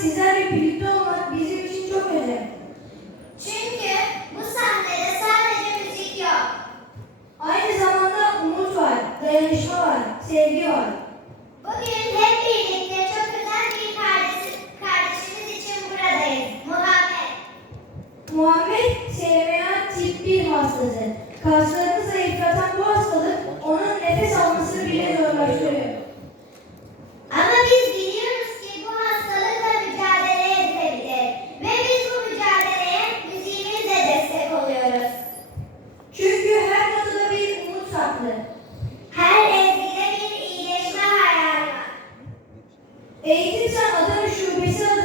sizlerle birlikte olmak bizim için çok önemli. Çünkü bu sahnede sadece müzik yok. Aynı zamanda umut var, dayanışma var, sevgi var. Eğitim Sen Adana Şubesi